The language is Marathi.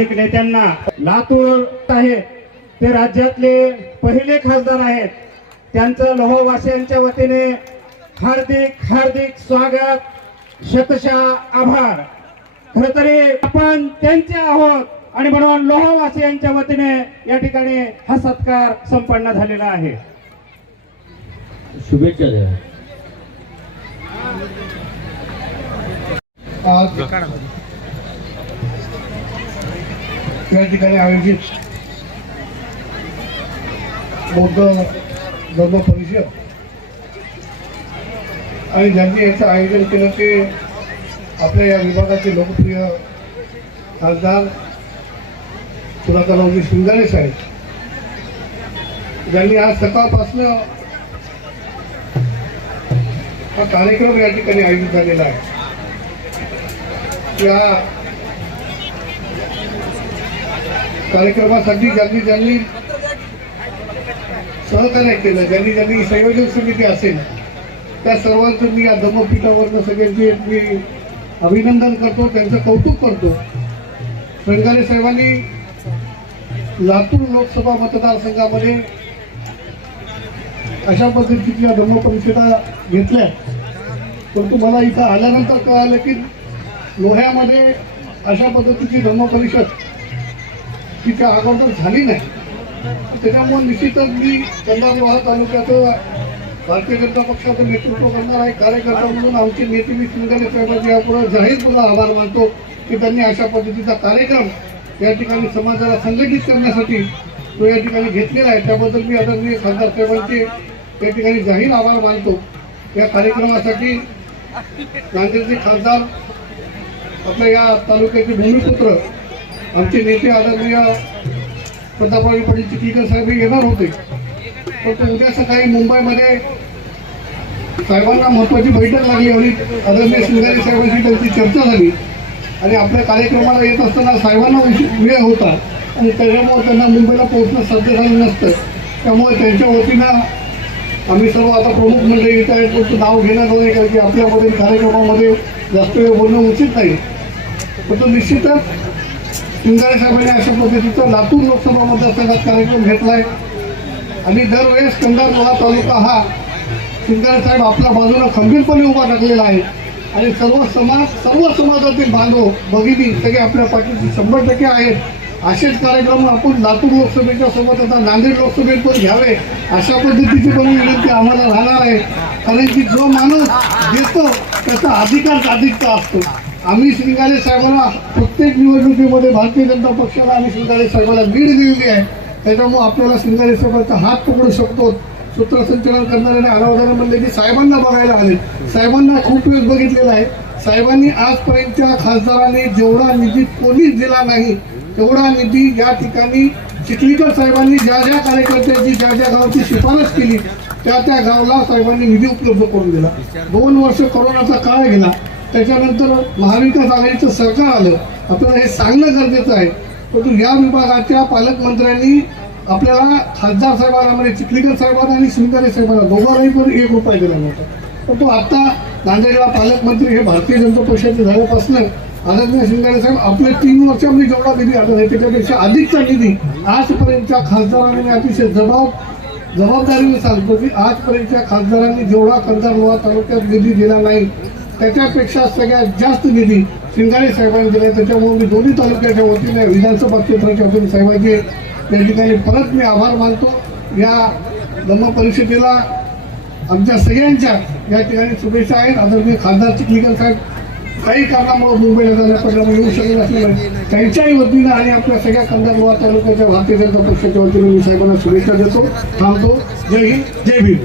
राजकीय नेत्यांना लातूर आहे. ते राज्यातले पहिले खासदार आहेत. त्यांचं लोहवासियांच्या वतीने हार्दिक हार्दिक स्वागत शतशः आभार. खर तरी आपण त्यांचे आहोत आणि म्हणून लोहवासियांच्या वतीने या ठिकाणी हा सत्कार संपन्न झालेला आहे. शुभेच्छा द्या. या ठिकाणी आयोजित बौद्ध धर्म परिषद आणि ज्यांनी याचं आयोजन केलं ते आपल्या या विभागाचे लोकप्रिय खासदार सुधाकररावजी शिंगारे साहेब. ज्यांनी आज सकाळपासनं हा कार्यक्रम या ठिकाणी आयोजित झालेला आहे. या कार्यक्रमासाठी ज्यांनी ज्यांनी सहकार्य केलं ज्यांनी ज्यांनी संयोजन समिती असेल त्या सर्वांचं मी या धम्मपीठावरनं सगळ्यांचे मी अभिनंदन करतो त्यांचं कौतुक करतो. श्रंगारे साहेबांनी लातूर लोकसभा मतदारसंघामध्ये अशा पद्धतीच्या धम्म परिषदा घेतल्या. परंतु मला इथं आल्यानंतर कळालं की लोह्यामध्ये अशा पद्धतीची धम्म परिषद की त्या अगोदर झाली नाही. त्याच्यामुळे निश्चितच मी कंदारवाडा तालुक्याचं भारतीय जनता पक्षाचं नेतृत्व करणार आहे कार्यकर्ता म्हणून आमचे नेते मी शिंगारे साहेबांचे यापुढे जाहीरपणे आभार मानतो की त्यांनी अशा पद्धतीचा कार्यक्रम या ठिकाणी समाजाला संघटित करण्यासाठी तो या ठिकाणी घेतलेला आहे. त्याबद्दल मी आदरणीय खासदार साहेबांचे या ठिकाणी जाहीर आभार मानतो. या कार्यक्रमासाठी नांदेडचे खासदार आपल्या या तालुक्याचे भूमिपुत्र आमचे नेते आदरणीय प्रतापराव पाटील चिखलीकर साहेब येणार होते. परंतु उद्या सकाळी मुंबईमध्ये साहेबांना महत्वाची बैठक लागली आणि आदरणीय शिंगारे साहेबांशी त्यांची चर्चा झाली. आणि आपल्या कार्यक्रमाला येत असताना साहेबांना वेळ होता. आणि त्याच्यामुळे त्यांना मुंबईला पोहोचणं साध्य झालं नसतं. त्यामुळे त्यांच्या वतीनं आम्ही सर्व आता प्रमुख मंडळी इथं आहेत. परंतु नाव घेणार नाही कारण की आपल्यामध्ये कार्यक्रमामध्ये जास्त वेळ बोलणं उचित नाही. परंतु निश्चितच शिंगारे साहेबांनी अशा पद्धतीचा लातूर लोकसभा मतदारसंघात कार्यक्रम घेतला आहे आणि दरवेळेस कंधारवाडा तालुका हा शिंगारे साहेब आपल्या बाजूला खंबीरपणे उभा टाकलेला आहे. आणि सर्व समाज सर्व समाजातील बांधव भगिनी सगळे आपल्या पाठीशी शंभर टक्के आहेत. असेच कार्यक्रम आपण लातूर लोकसभेच्या सोबत आता नांदेड लोकसभेत पण घ्यावे अशा पद्धतीची पण विनंती आम्हाला राहणार आहे. कारण की जो माणूस देतो त्याचा अधिकार अधिकता असतो. आम्ही श्रींगारे साहेबांना प्रत्येक निवडणुकीमध्ये भारतीय जनता पक्षाला आणि श्रींगारे साहेबाला लीड दिलेली आहे. त्याच्यामुळे आपल्याला श्रींगारे साहेबांचा हात पकडू शकतो. सूत्रसंचलन करणाऱ्याने अनावधान म्हणले की साहेबांना बघायला आले साहेबांना खूप वेळ बघितलेला आहे. साहेबांनी आजपर्यंतच्या खासदारांनी जेवढा निधी कोणीच दिला नाही तेवढा निधी या ठिकाणी चिखलीकर साहेबांनी ज्या ज्या कार्यकर्त्यांची ज्या ज्या गावची शिफारस केली त्या त्या गावाला साहेबांनी निधी उपलब्ध करून दिला. दोन वर्ष कोरोनाचा काळ गेला. त्याच्यानंतर महाविकास आघाडीचं सरकार आलं. आपल्याला हे सांगणं गरजेचं आहे. परंतु या विभागाच्या पालकमंत्र्यांनी आपल्याला खासदार साहेबांना म्हणजे चिखलीकर साहेबांना आणि शिंगारे साहेबांना दोघांनाही पण एक रुपये दिला नव्हता. परंतु आता नांदेडला पालकमंत्री हे भारतीय जनता पक्षाचे झाल्यापासून आदरणीय शिंगारे साहेब आपल्या तीन वर्षामध्ये जेवढा निधी आला आहे त्याच्यापेक्षा अधिकचा निधी आजपर्यंतच्या खासदारांनी अतिशय जबाब जबाबदारीने सांगतो की आजपर्यंतच्या खासदारांनी जेवढा कंधारलोहा तालुक्यात निधी दिला नाही त्याच्यापेक्षा सगळ्यात जास्त निधी शिंगारे साहेबांनी दिला त्याच्यामुळे मी दोन्ही तालुक्याच्या वतीने विधानसभा क्षेत्राच्या वतीने साहेबांचे या ठिकाणी परत मी आभार मानतो. या धम्म परिषदेला आमच्या सगळ्यांच्या या ठिकाणी शुभेच्छा आहेत. आदरणीय खासदार चिखलीकर साहेब काही कारणामुळे मुंबईला जाण्या परिणाम येऊ शकले नसल्यामुळे त्यांच्याही वतीनं आणि आपल्या सगळ्या कंधारलोहा तालुक्याच्या भारतीय जनता पक्षाच्या वतीनं मी साहेबांना शुभेच्छा देतो थांबतो. जय हिंद जय भीम.